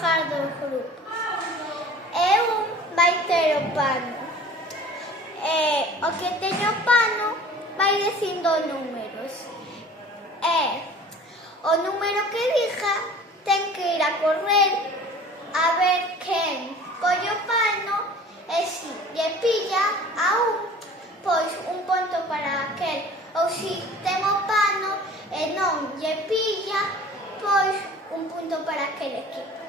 xogar dos grupos. E un vai ter o pano. O que teña o pano vai dicindo números. E o número que diga ten que ir a correr a ver quen colle o pano e si lle pilla a un, pois un ponto para aquel. Ou si ten o pano e non lle pilla, pois un punto para aquel equipo.